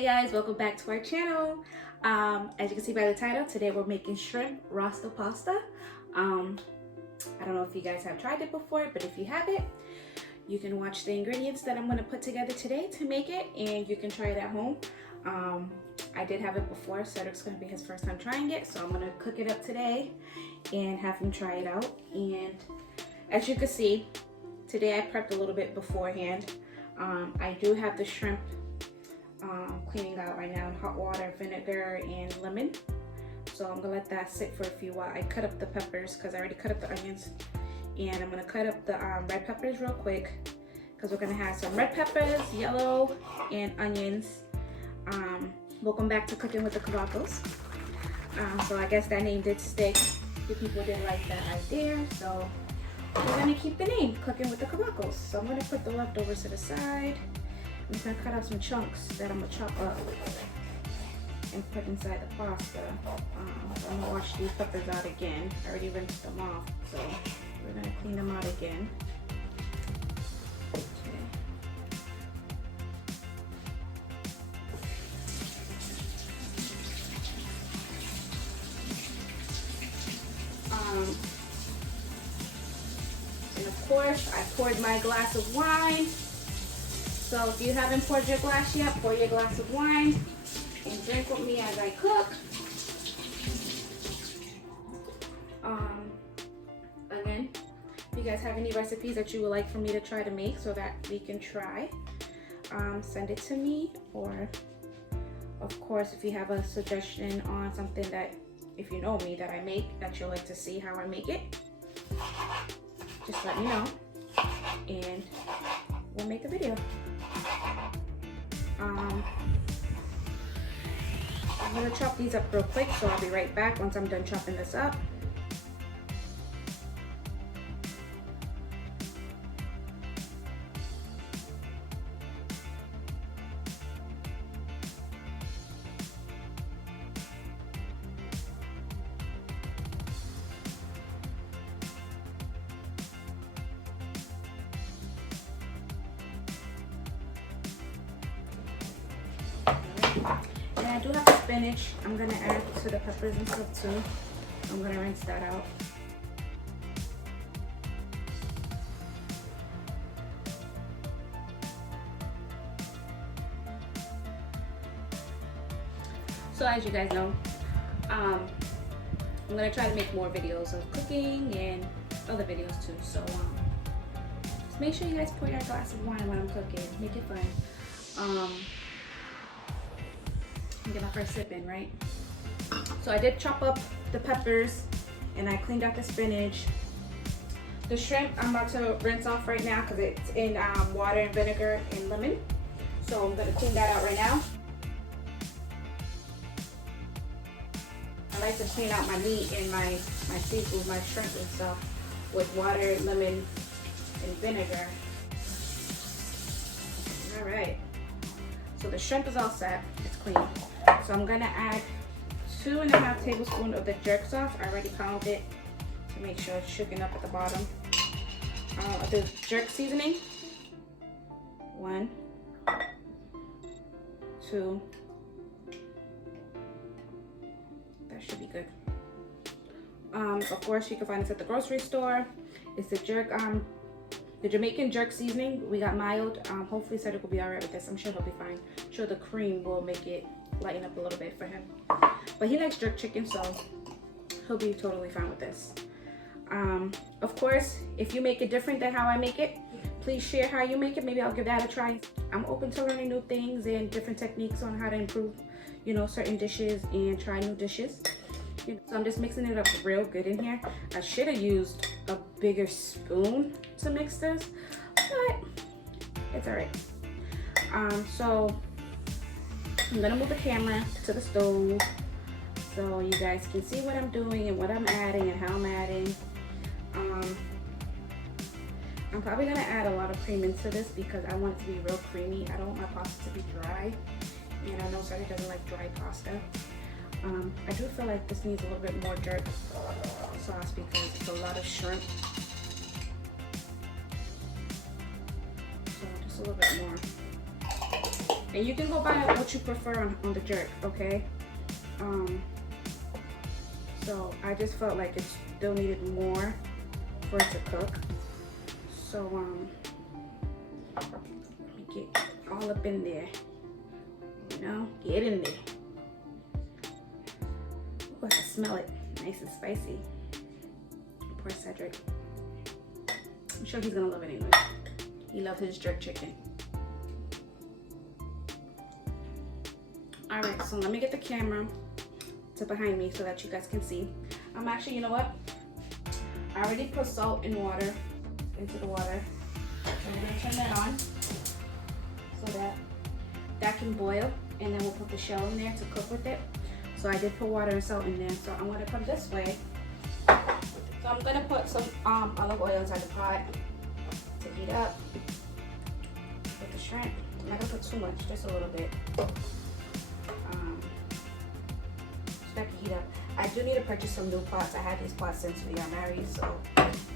Hey guys, welcome back to our channel. As you can see by the title, today we're making shrimp Rasta pasta. I don't know if you guys have tried it before, but if you haven't, you can watch the ingredients that I'm going to put together today to make it, and you can try it at home. I did have it before. Cedric's going to be his first time trying it, so I'm going to cook it up today and have him try it out. And as you can see, today I prepped a little bit beforehand. I do have the shrimp cleaning out right now in hot water, vinegar, and lemon. So I'm gonna let that sit for a few while. I cut up the peppers because I already cut up the onions, and I'm gonna cut up the red peppers real quick because we're gonna have some red peppers, yellow, and onions. Welcome back to Cooking with the Cavacos. So I guess that name did stick. The people did like that idea, so we're gonna keep the name Cooking with the Cavacos. So I'm gonna put the leftovers to the side. I'm just gonna cut out some chunks that I'm gonna chop up and put inside the pasta. I'm gonna wash these peppers out again. I already rinsed them off, so we're gonna clean them out again. And of course, I poured my glass of wine. So if you haven't poured your glass yet, pour your glass of wine and drink with me as I cook. Again, if you guys have any recipes that you would like for me to try to make so that we can try, send it to me. Or of course, if you have a suggestion on something that, if you know me, that I make that you'd like to see how I make it, just let me know and we'll make a video. I'm gonna chop these up real quick, so I'll be right back once I'm done chopping this up. And I do have the spinach I'm gonna add to the peppers and stuff too. I'm gonna rinse that out. So as you guys know, I'm gonna try to make more videos of cooking and other videos too. So just make sure you guys pour your glass of wine when I'm cooking. Make it fun. Get my first sip in, right? So I did chop up the peppers and I cleaned out the spinach. The shrimp I'm about to rinse off right now because it's in water and vinegar and lemon. So I'm gonna clean that out right now. I like to clean out my meat and my seafood, my shrimp and stuff with water, lemon, and vinegar. All right. So the shrimp is all set, it's clean. So I'm gonna add 2.5 tablespoons of the jerk sauce. I already pounded it to make sure it's shaken up at the bottom. The jerk seasoning. 1, 2. That should be good. Of course, you can find this at the grocery store. It's the jerk, the Jamaican jerk seasoning. We got mild. Hopefully Cedric will be alright with this. I'm sure he'll be fine. I'm sure the cream will make it lighten up a little bit for him. But he likes jerk chicken, so he'll be totally fine with this. Of course, if you make it different than how I make it, please share how you make it. Maybe I'll give that a try. I'm open to learning new things and different techniques on how to improve, you know, certain dishes and try new dishes. So I'm just mixing it up real good in here. I should have used a bigger spoon to mix this, but it's all right. So I'm gonna move the camera to the stove so you guys can see what I'm doing and what I'm adding and how I'm adding. I'm probably gonna add a lot of cream into this because I want it to be real creamy. I don't want my pasta to be dry, and I know Sarah doesn't like dry pasta. I do feel like this needs a little bit more jerk sauce because it's a lot of shrimp. So just a little bit more. And you can go by what you prefer on the jerk, okay? So I just felt like it still needed more for it to cook. So let me get all up in there. You know, get in there. Ooh, I can smell it. Nice and spicy. Poor Cedric. I'm sure he's gonna love it anyway. He loves his jerk chicken. All right, so let me get the camera to behind me so that you guys can see. I'm actually, you know what? I already put salt and water into the water. So we're gonna turn that on so that that can boil, and then we'll put the shell in there to cook with it. So I did put water and salt in there. So I'm gonna come this way. So I'm gonna put some olive oil inside the pot to heat up. With the shrimp. I'm not gonna put too much, just a little bit. So that can heat up. I do need to purchase some new pots. I had these pots since we got married. So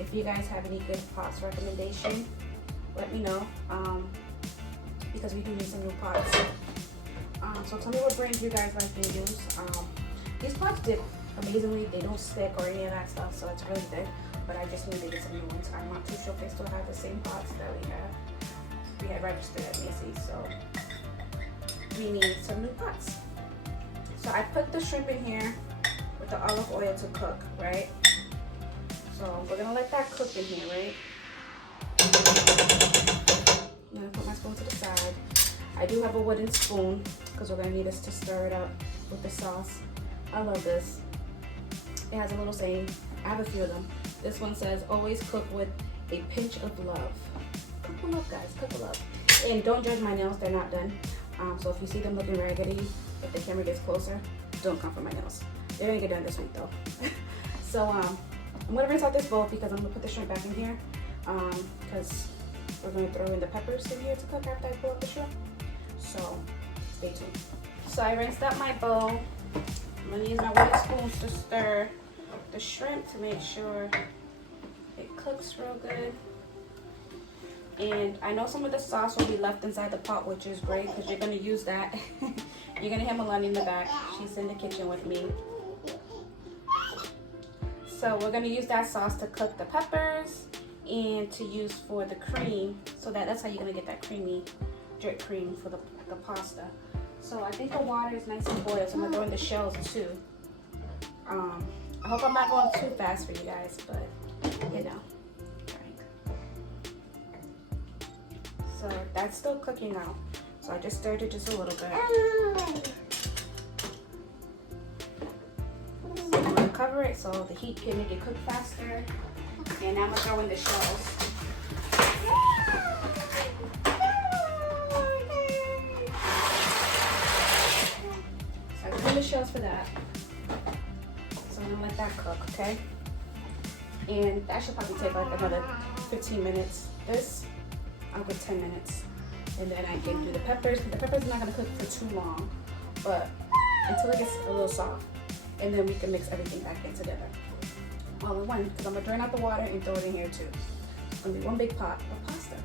if you guys have any good pots recommendation, let me know. Because we do need some new pots. So tell me what brands you guys like to use. These pots did amazingly. They don't stick or any of that stuff, so it's really good. But I just need to get some new ones. I'm not too sure if they still have the same pots that we had registered at Macy's. So we need some new pots. So I put the shrimp in here with the olive oil to cook, right? So we're gonna let that cook in here, right? I'm gonna put my spoon to the side. I do have a wooden spoon because we're gonna need this to stir it up with the sauce. I love this. It has a little saying. I have a few of them. This one says, always cook with a pinch of love. Cook with love, guys, cook with love. And don't judge my nails, they're not done. So if you see them looking raggedy, if the camera gets closer, don't come for my nails. They're gonna get done this week though. So I'm gonna rinse out this bowl because I'm gonna put the shrimp back in here. Because we're gonna throw in the peppers in here to cook after I pull up the shrimp. So stay tuned. So I rinsed out my bowl. I'm gonna use my wooden spoons to stir the shrimp to make sure it cooks real good. And I know some of the sauce will be left inside the pot, which is great because you're gonna use that. You're gonna hear Melanie in the back. She's in the kitchen with me. So we're gonna use that sauce to cook the peppers and to use for the cream. So that's how you're gonna get that creamy jerk cream for the pasta. So I think the water is nice and boiled. So I'm gonna throw in the shells too. I hope I'm not going too fast for you guys, but you know. So that's still cooking out. So I just stirred it just a little bit. So I'm gonna cover it so the heat can make it cook faster. And I'm gonna throw in the shells. So I threw in the shells for that. So I'm gonna let that cook, okay? And that should probably take like another 15 minutes. This, I'll go 10 minutes. And then I can do the peppers. The peppers are not gonna cook for too long, but until it gets a little soft. And then we can mix everything back in together. All in one, because I'm gonna drain out the water and throw it in here too. It's gonna be one big pot of pasta.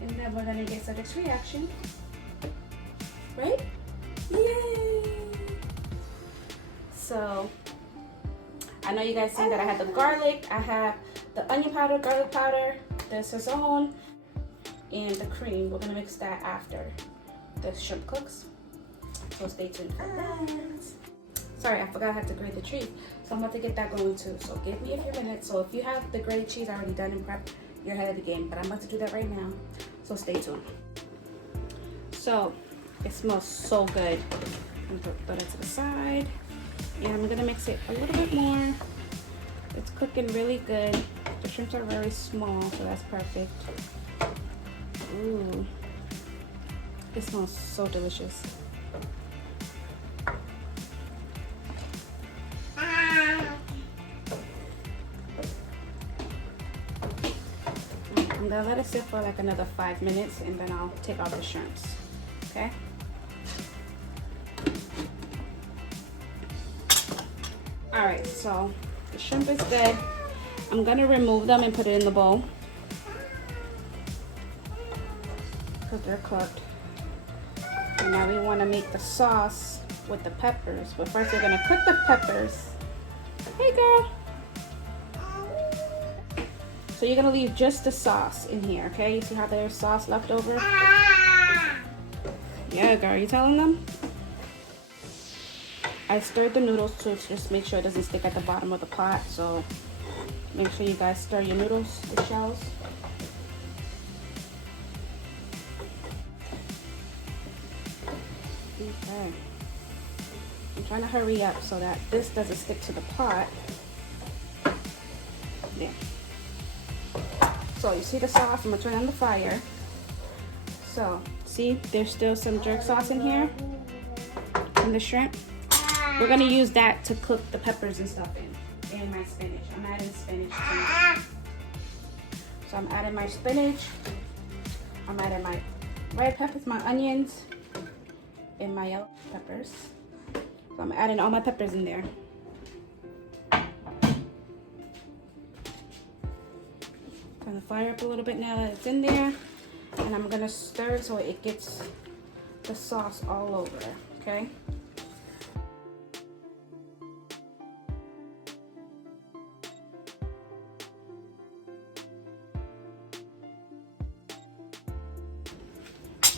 And then we're gonna get Cedric's reaction. Right? Yay! So, I know you guys seen that I have the garlic, I have the onion powder, garlic powder, the sazon, and the cream. We're gonna mix that after the shrimp cooks. So stay tuned for that. Sorry, I forgot I have to grate the cheese. So I'm about to get that going too. So give me a few minutes. So if you have the grated cheese already done and prepped, you're ahead of the game. But I'm about to do that right now. So stay tuned. So it smells so good. I'm gonna throw that to the side. And I'm gonna mix it a little bit more. It's cooking really good. The shrimps are very small, so that's perfect. Ooh, it smells so delicious. I'm gonna let it sit for like another 5 minutes and then I'll take out the shrimps, okay? All right, so the shrimp is good. I'm gonna remove them and put it in the bowl because they're cooked. And now we want to make the sauce with the peppers. But first we're going to cook the peppers. Hey girl. So you're going to leave just the sauce in here, okay? You see how there's sauce left over? Yeah, girl, you telling them? I stirred the noodles to just make sure it doesn't stick at the bottom of the pot. So make sure you guys stir your noodles, the shells. Okay. I'm trying to hurry up so that this doesn't stick to the pot. There. So you see the sauce, I'm gonna turn on the fire. So see, there's still some jerk sauce in here, in the shrimp. We're gonna use that to cook the peppers and stuff in, and my spinach. I'm adding spinach tonight. So I'm adding my spinach, I'm adding my red peppers, my onions, and my yellow peppers. So I'm adding all my peppers in there. Turn the fire up a little bit now that it's in there. And I'm gonna stir it so it gets the sauce all over, okay?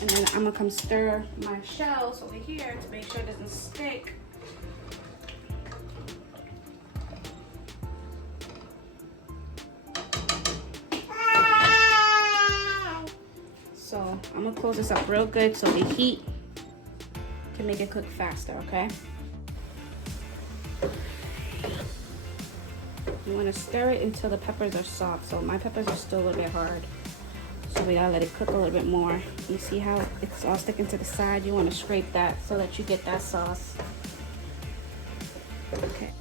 And then I'm gonna come stir my shells over here to make sure it doesn't stick. So I'm gonna close this up real good so the heat can make it cook faster, okay? You wanna stir it until the peppers are soft. So my peppers are still a little bit hard. So we gotta let it cook a little bit more. You see how it's all sticking to the side? You wanna scrape that so that you get that sauce. Okay,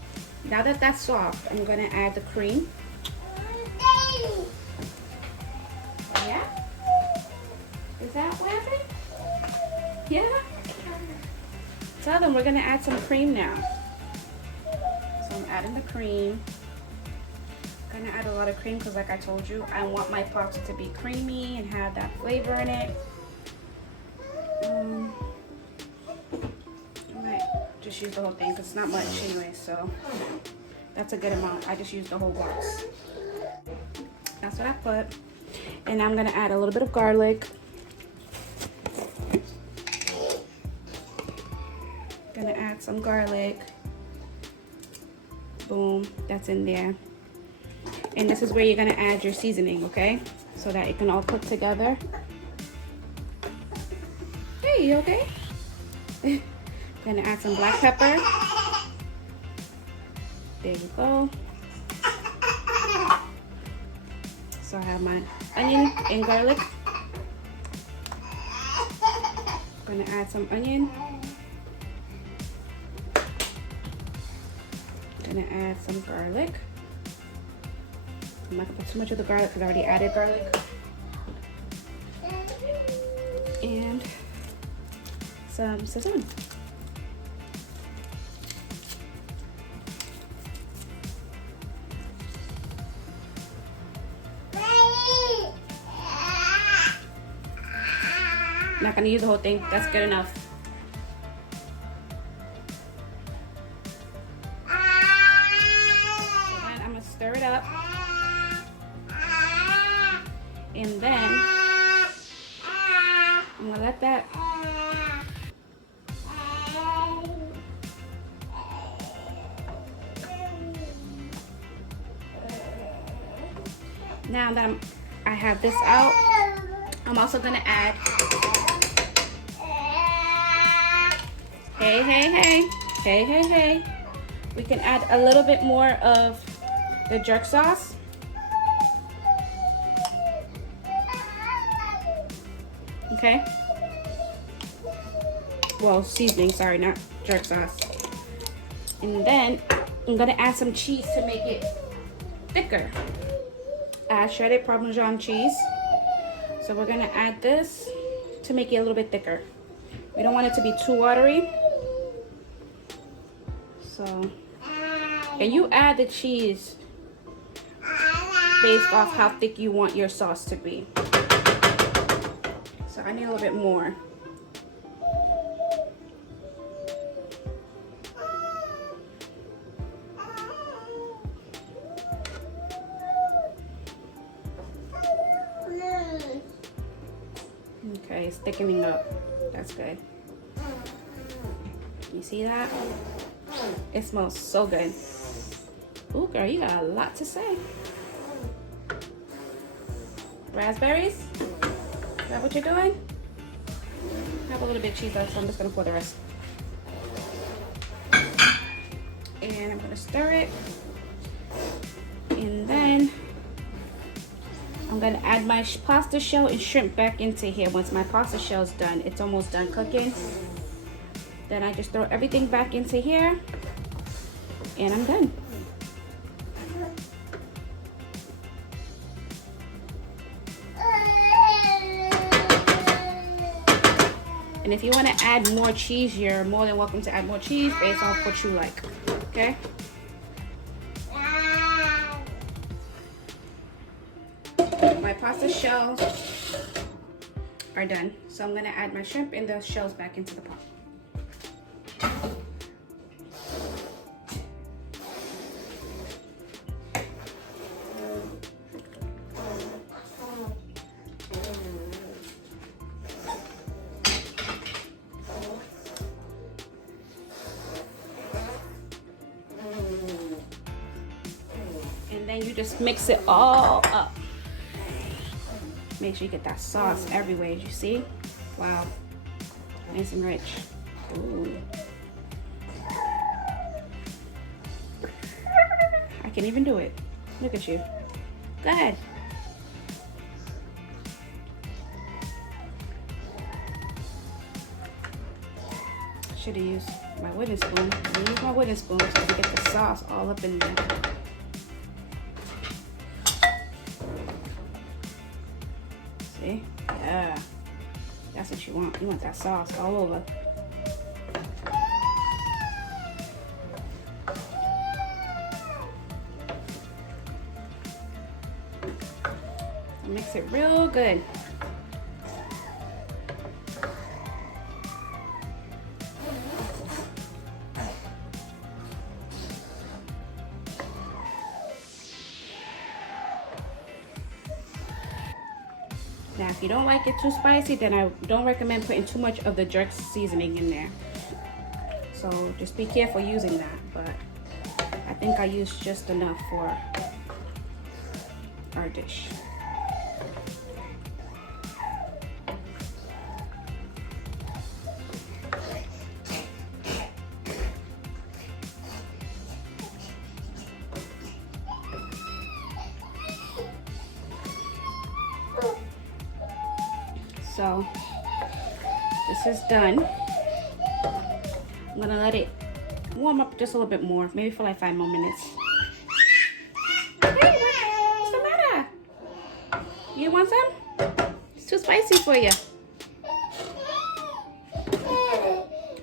now that that's soft, I'm gonna add the cream. Oh, yeah? Is that webbing? Yeah? Tell them we're gonna add some cream now. So I'm adding the cream. I'm gonna add a lot of cream because like I told you, I want my pasta to be creamy and have that flavor in it. I might just use the whole thing because it's not much anyway, so that's a good amount. I just used the whole box. That's what I put. And I'm gonna add a little bit of garlic. Gonna add some garlic. Boom, that's in there. And this is where you're gonna add your seasoning, okay? So that it can all cook together. Hey, you okay? Gonna add some black pepper. There you go. So I have my onion and garlic. Gonna add some onion. Gonna add some garlic. I'm not gonna put too much of the garlic because I already added garlic. And some sesame. I'm not gonna use the whole thing, that's good enough. So then I'm gonna stir it up. And then I'm gonna let that now that I have this out, I'm also gonna add hey, we can add a little bit more of the jerk sauce. Okay, well, seasoning, sorry, not jerk sauce. And then I'm gonna add some cheese to make it thicker. Add shredded Parmesan cheese. So we're gonna add this to make it a little bit thicker. We don't want it to be too watery. So, and you add the cheese based off how thick you want your sauce to be. So I need a little bit more. Okay, it's thickening up. That's good. You see that? It smells so good. Ooh, girl, you got a lot to say. Raspberries? Is that what you're doing? I have a little bit of cheese left, so I'm just gonna pour the rest. And I'm gonna stir it. And then I'm gonna add my pasta shell and shrimp back into here. Once my pasta shell's done, it's almost done cooking. Then I just throw everything back into here and I'm done. And if you want to add more cheese, you're more than welcome to add more cheese based off what you like. Okay? My pasta shells are done. So I'm going to add my shrimp and the shells back into the pot. And then you just mix it all up. Make sure you get that sauce everywhere. You see? Wow. Nice and rich. Ooh. I can even do it. Look at you. Go ahead. Should have used my wooden spoon. I use my wooden spoon so I can get the sauce all up in there. See? Yeah. That's what you want. You want that sauce all over. Mix it real good. Now, if you don't like it too spicy, then I don't recommend putting too much of the jerk seasoning in there. So just be careful using that, but I think I used just enough for our dish. So this is done. I'm gonna let it warm up just a little bit more, maybe for like 5 more minutes. Hey, what's the matter? You want some? It's too spicy for you.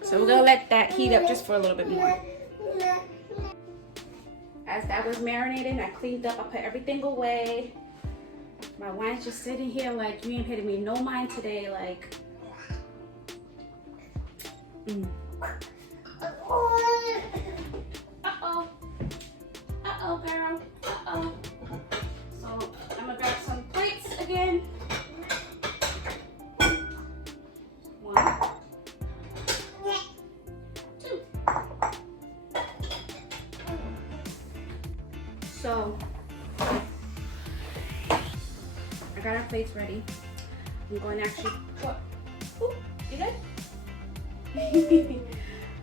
So we're gonna let that heat up just for a little bit more. As that was marinating, I cleaned up, I put everything away. My wine's just sitting here like, you ain't paying me no mind today, like. Uh-oh. Uh-oh, girl. Uh-oh. So, I'm gonna grab some plates again. 1, 2. So, I got our plates ready. I'm going to actually put, ooh, you good?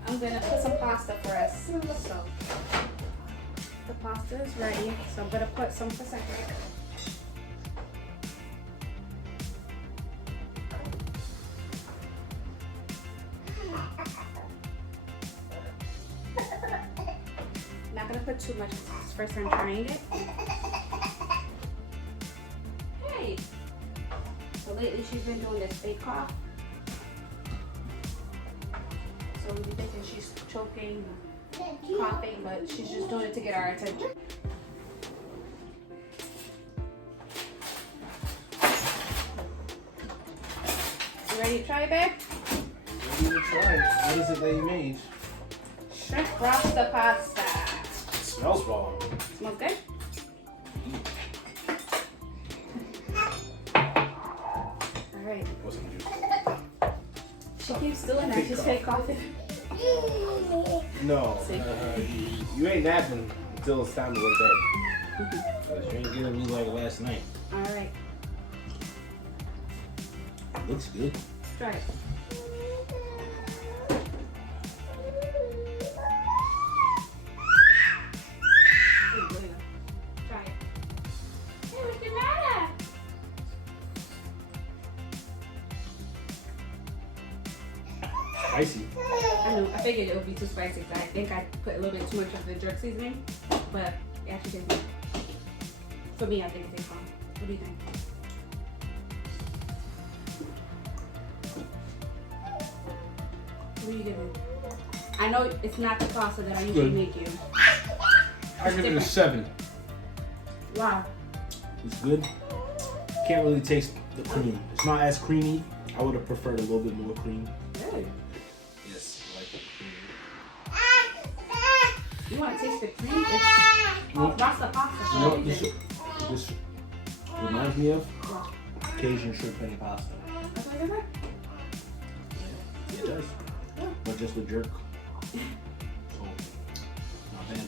I'm going to put some pasta for us. So, the pasta is ready. So I'm going to put some prosecco. Not going to put too much. It's the first time trying it. Hey! So lately she's been doing this fake cough. So we'll be thinking she's choking, coughing, but she's just doing it to get our attention. You ready to try it, babe? Ready to try it. What is it that you made? Shrimp Rasta pasta. It smells bomb. Smells good? right. What's some juice? She keeps doing that. She's fake coughing. No. See? You ain't napping until it's time to go to bed. Cause you ain't giving me like last night. All right. Looks good. Try it. Try it. Hey, what's the matter? Spicy. I know. I figured it would be too spicy. I think I put a little bit too much of the jerk seasoning, but it actually tastes good. For me, I think it tastes fine. What do you think? What are you giving? I know it's not the pasta that I usually Good. make you. I give it a 7. Wow. It's good. Can't really taste the cream. It's not as creamy. I would have preferred a little bit more cream. Really? Yes, I like it. You want to taste the cream? It's Rasta pasta. You know what this reminds me of? What? Cajun shrimp penny pasta. That's what it is? It does. Yeah. But just with jerk. So, not bad.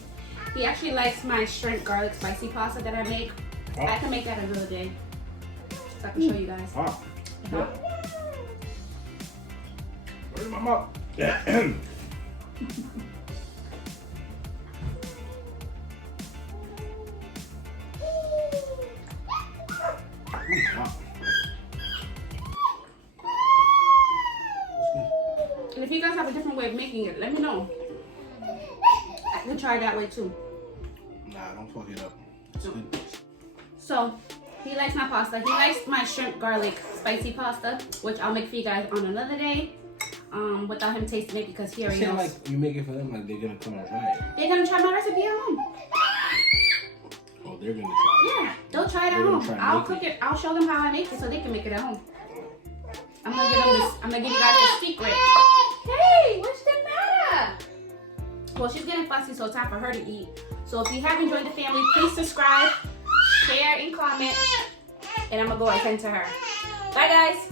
He actually likes my shrimp garlic spicy pasta that I make. Oh. I can make that another day. So I can show you guys. Ah. Uh-huh. Where's my mouth? And if you guys have a different way of making it, let me know. I can try that way too. Nah, don't fuck it up. It's good. So he likes my pasta. He likes my shrimp garlic spicy pasta, which I'll make for you guys on another day. Without him tasting it because he already It knows. like you make it for them, like they're gonna come and try it. They're gonna try my recipe at home. Oh, they're gonna try it. Yeah, they'll try it at They're gonna home. try and I'll make cook it. I'll show them how I make it so they can make it at home. I'm gonna give them this. I'm gonna give you guys a secret. Hey, what's the matter? Well, she's getting fussy, so it's time for her to eat. So if you haven't joined the family, please subscribe, share, and comment. And I'm gonna go attend to her. Bye, guys.